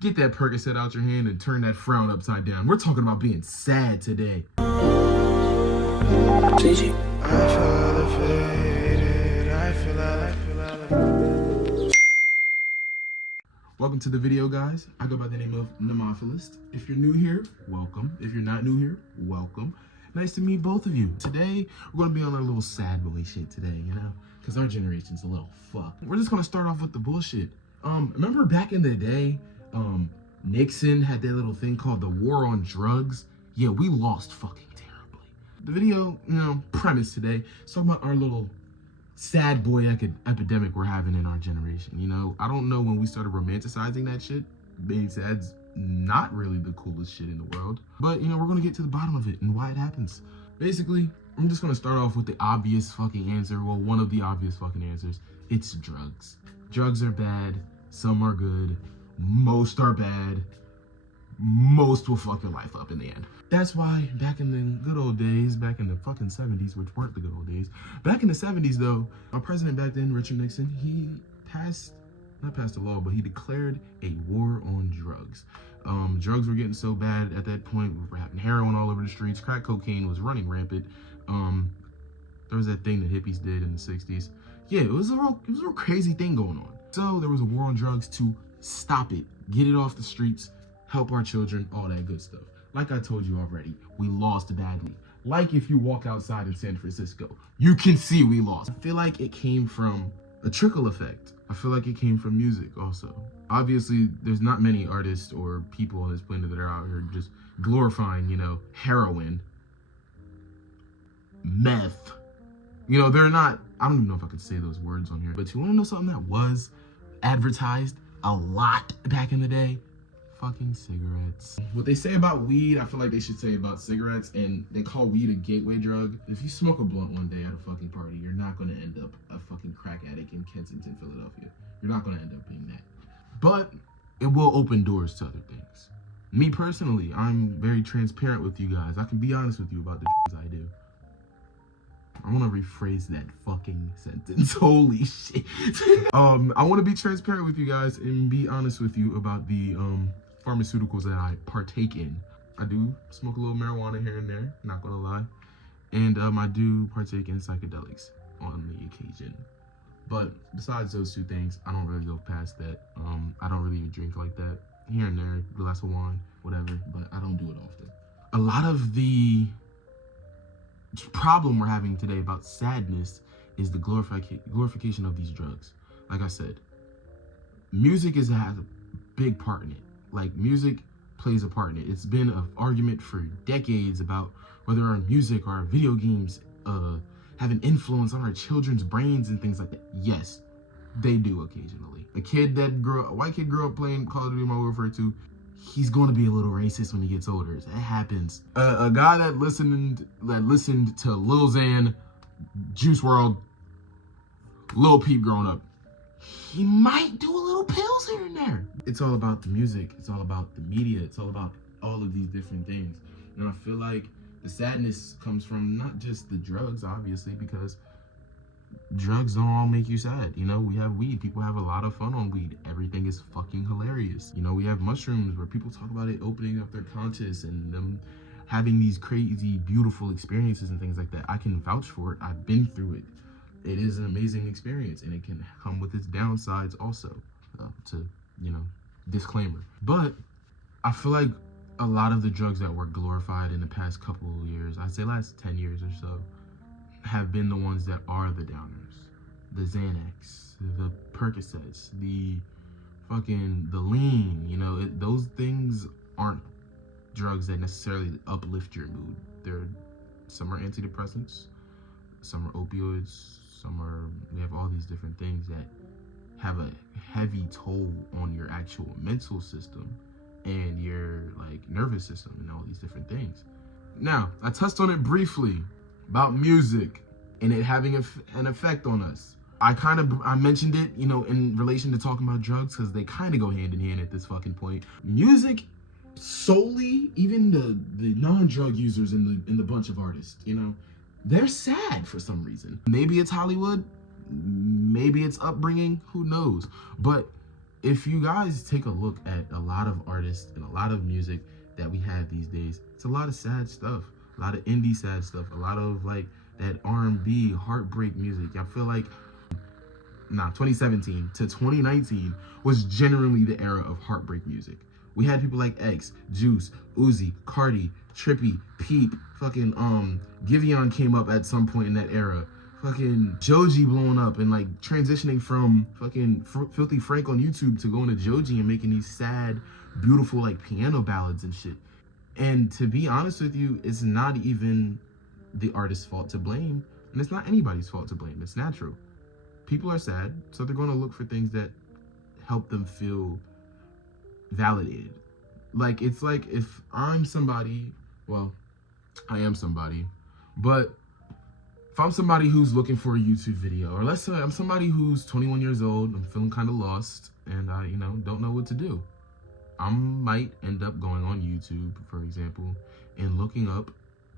Get that Percocet out your hand and turn that frown upside down. We're talking about being sad today. Preachy. Welcome to the video, guys. I go by the name of Nemophilist. If you're new here, welcome. If you're not new here, welcome. Nice to meet both of you. Today, we're gonna be on our little sad boy shit today, you know? Because our generation's a little fucked. We're just gonna start off with the bullshit. Remember back in the day, Nixon had that little thing called the war on drugs? Yeah, we lost fucking terribly. The video, premise today, is talking about our little sad boy epidemic we're having in our generation. I don't know when we started romanticizing that shit. Being sad's not really the coolest shit in the world. But, we're gonna get to the bottom of it and why it happens. Basically, I'm just gonna start off with the obvious fucking answer. Well, one of the obvious fucking answers. It's drugs. Drugs are bad. Some are good. Most are bad. Most will fuck your life up in the end. That's why back in the good old days, back in the fucking 70s, which weren't the good old days, back in the 70s though, our president back then, Richard Nixon, he not passed a law, but he declared a war on drugs. Drugs were getting so bad at that point. We were having heroin all over the streets. Crack cocaine was running rampant. There was that thing that hippies did in the 60s. Yeah, it was a real crazy thing going on. So there was a war on drugs to stop it, get it off the streets, help our children, all that good stuff. Like I told you already, we lost badly. Like if you walk outside in San Francisco, you can see we lost. I feel like it came from a trickle effect. I feel like it came from music also. Obviously, there's not many artists or people on this planet that are out here just glorifying, heroin, meth. They're not, I don't even know if I could say those words on here, but you wanna know something that was advertised a lot back in the day? Fucking cigarettes. What they say about weed, I feel like they should say about cigarettes, and they call weed a gateway drug. If you smoke a blunt one day at a fucking party, you're not gonna end up a fucking crack addict in Kensington, Philadelphia. You're not gonna end up being that. But it will open doors to other things. Me personally, I'm very transparent with you guys. I can be honest with you about the I do. I want to rephrase that fucking sentence. Holy shit. I want to be transparent with you guys and be honest with you about the pharmaceuticals that I partake in. I do smoke a little marijuana here and there, not gonna lie. And I do partake in psychedelics on the occasion. But besides those two things, I don't really go past that. I don't really drink like that. Here and there, a glass of wine, whatever, but I don't do it often. A lot of the problem we're having today about sadness is the glorification of these drugs. Like I said, music has a big part in it. Like, music plays a part in it. It's been an argument for decades about whether our music or our video games have an influence on our children's brains and things like that. Yes, they do occasionally. A white kid grew up playing Call of Duty Modern Warfare 2, he's going to be a little racist when he gets older. It happens. A guy that listened to Lil Xan, Juice WRLD, Lil Peep growing up, he might do a little pills here and there. It's all about the music. It's all about the media. It's all about all of these different things. And I feel like the sadness comes from not just the drugs, obviously, because drugs don't all make you sad. We have weed. People have a lot of fun on weed. Everything is fucking hilarious. We have mushrooms where people talk about it opening up their conscious and them having these crazy, beautiful experiences and things like that. I can vouch for it. I've been through it. It is an amazing experience, and it can come with its downsides also, disclaimer. But I feel like a lot of the drugs that were glorified in the past couple of years, I'd say last 10 years or so, have been the ones that are the downers. The Xanax, the Percocets, the lean, those things aren't drugs that necessarily uplift your mood. Some are antidepressants, some are opioids, we have all these different things that have a heavy toll on your actual mental system and your nervous system and all these different things. Now, I touched on it briefly about music and it having an effect on us. I mentioned it, in relation to talking about drugs, because they kind of go hand in hand at this fucking point. Music solely, even the non-drug users in the bunch of artists, they're sad for some reason. Maybe it's Hollywood, maybe it's upbringing, who knows? But If you guys take a look at a lot of artists and a lot of music that we have these days, it's a lot of sad stuff, a lot of indie sad stuff, a lot of like that R&B heartbreak music. I feel like 2017 to 2019 was generally the era of heartbreak music. We had people like X, Juice, Uzi, Cardi, Trippy, Peep, fucking Giveon came up at some point in that era. Fucking Joji blowing up and like transitioning from fucking Filthy Frank on YouTube to going to Joji and making these sad, beautiful like piano ballads and shit. And to be honest with you, it's not even the artist's fault to blame, and it's not anybody's fault to blame. It's natural. People are sad, so they're going to look for things that help them feel validated. Like, it's like if I'm somebody, well, I am somebody, but if I'm somebody who's looking for a YouTube video, or let's say I'm somebody who's 21 years old, I'm feeling kind of lost, and I, don't know what to do. I might end up going on YouTube, for example, and looking up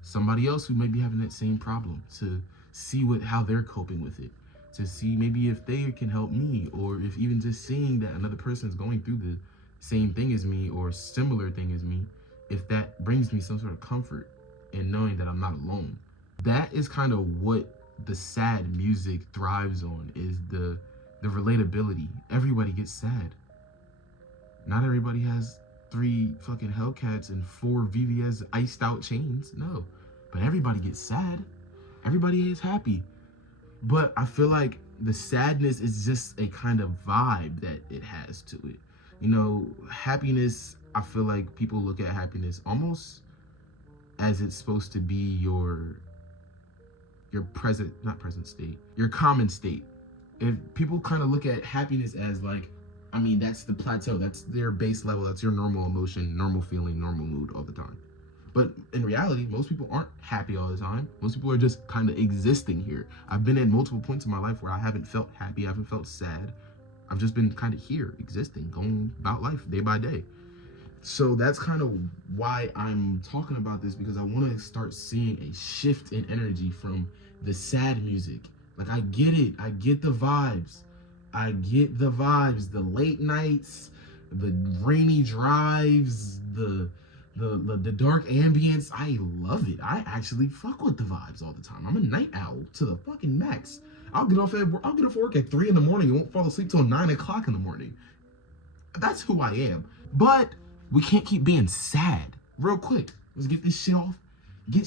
somebody else who may be having that same problem to see how they're coping with it, to see maybe if they can help me, or if even just seeing that another person is going through the same thing as me or similar thing as me, if that brings me some sort of comfort in knowing that I'm not alone. That is kind of what the sad music thrives on, is the relatability. Everybody gets sad. Not everybody has 3 fucking Hellcats and 4 VVS iced out chains. No. But everybody gets sad. Everybody is happy. But I feel like the sadness is just a kind of vibe that it has to it. Happiness, I feel like people look at happiness almost as it's supposed to be your not present state, your common state. If people kind of look at happiness as like, that's the plateau, that's their base level, that's your normal emotion, normal feeling, normal mood all the time. But in reality, most people aren't happy all the time. Most people are just kind of existing here. I've been at multiple points in my life where I haven't felt happy, I haven't felt sad. I've just been kind of here, existing, going about life day by day. So that's kind of why I'm talking about this, because I want to start seeing a shift in energy from the sad music. Like, I get it. I get the vibes. The late nights, the rainy drives, the dark ambience. I love it. I actually fuck with the vibes all the time. I'm a night owl to the fucking max. I'll get off work at 3 in the morning and won't fall asleep till 9 o'clock in the morning. That's who I am. But we can't keep being sad. Real quick, let's get this shit off. Get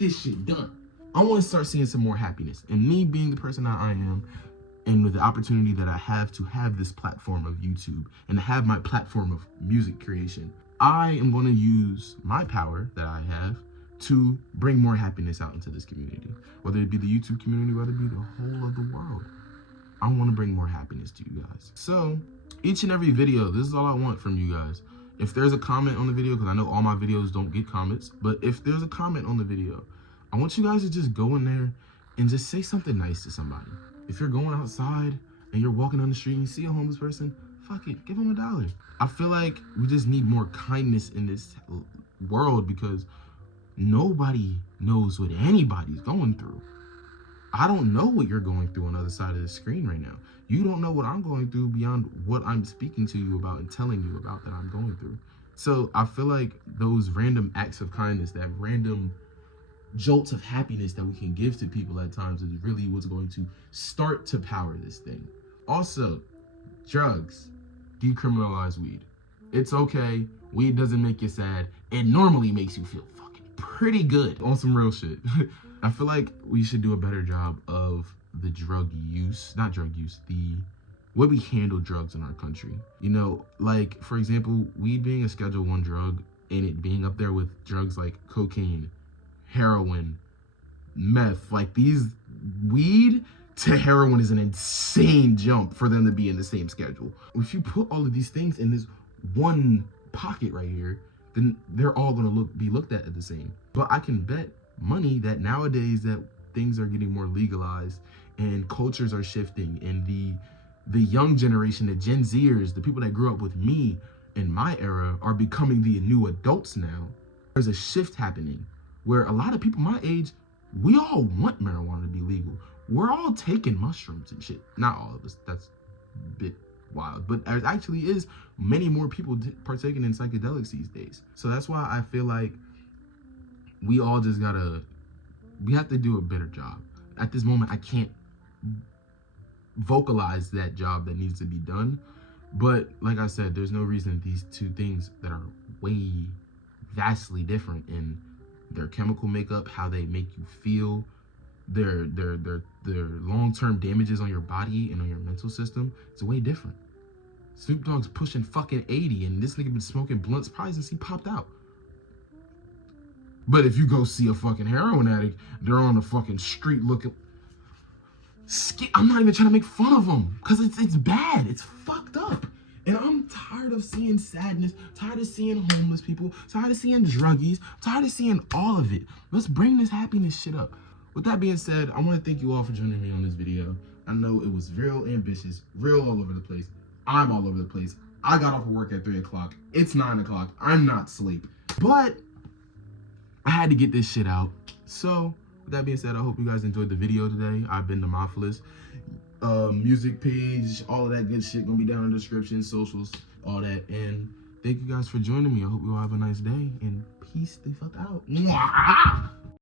this shit done. I want to start seeing some more happiness. And me being the person that I am, and with the opportunity that I have to have this platform of YouTube and to have my platform of music creation, I am going to use my power that I have to bring more happiness out into this community. Whether it be the YouTube community, whether it be the whole of the world. I want to bring more happiness to you guys. So each and every video, this is all I want from you guys. If there's a comment on the video, because I know all my videos don't get comments, but if there's a comment on the video, I want you guys to just go in there and just say something nice to somebody. If you're going outside and you're walking down the street and you see a homeless person, fuck it, give them $1. I feel like we just need more kindness in this world, because nobody knows what anybody's going through. I don't know what you're going through on the other side of the screen right now. You don't know what I'm going through beyond what I'm speaking to you about and telling you about that I'm going through. So I feel like those random acts of kindness, that random jolts of happiness that we can give to people at times, is really what's going to start to power this thing. Also, drugs. Decriminalize weed. It's okay. Weed doesn't make you sad. It normally makes you feel fucking pretty good. On some real shit. I feel like we should do a better job of the way we handle drugs in our country. Like, for example, weed being a Schedule 1 drug and it being up there with drugs like cocaine, heroin, meth. Like, weed to heroin is an insane jump for them to be in the same schedule. If you put all of these things in this one pocket right here, then they're all going to be looked at the same. But I can bet money that nowadays that things are getting more legalized and cultures are shifting, and the young generation, the Gen Zers, the people that grew up with me in my era, are becoming the new adults now. There's a shift happening where a lot of people my age, we all want marijuana to be legal. we're all taking mushrooms and shit. Not all of us. That's a bit wild. But there actually is many more people partaking in psychedelics these days. So that's why I feel like we all just we have to do a better job. At this moment, I can't vocalize that job that needs to be done. But like I said, there's no reason these two things that are way vastly different in their chemical makeup, how they make you feel, their long-term damages on your body and on your mental system, it's way different. Snoop Dogg's pushing fucking 80 and this nigga been smoking blunts probably since he popped out. But if you go see a fucking heroin addict, they're on the fucking street looking... I'm not even trying to make fun of them, because it's bad. It's fucked up. And I'm tired of seeing sadness, tired of seeing homeless people, tired of seeing druggies, tired of seeing all of it. Let's bring this happiness shit up. With that being said, I want to thank you all for joining me on this video. I know it was real ambitious, real all over the place. I'm all over the place. I got off of work at 3 o'clock. It's 9 o'clock. I'm not asleep. But I had to get this shit out. So, with that being said, I hope you guys enjoyed the video today. I've been Nemophilus. Music page, all of that good shit gonna be down in the description, socials, all that. And thank you guys for joining me. I hope you all have a nice day. And peace the fuck out. Mwah!